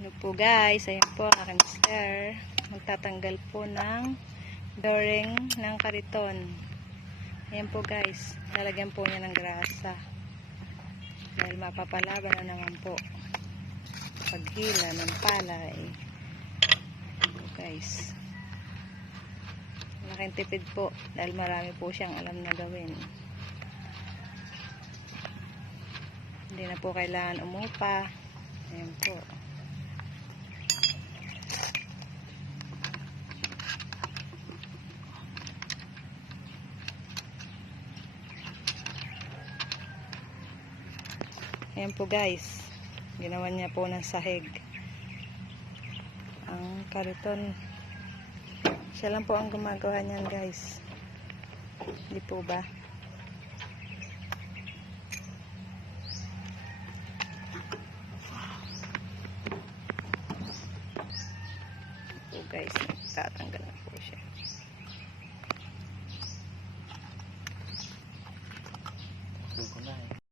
Ano po guys, ayan po ang aking mister. Magtatanggal po ng bearing ng kariton. Ayan po guys, lalagyan po niya ng grasa. Dahil mapapalaban na naman po paghila ng palay. Guys, malaking tipid po dahil marami po siyang alam na gawin. Hindi na po kailangan umupa. Ayan po. Ayan po guys, ginawa niya po ng sahig ang kariton. Siya lang po ang gumagawa niyan guys, hindi po ba? Po guys, tatanggal na po siya.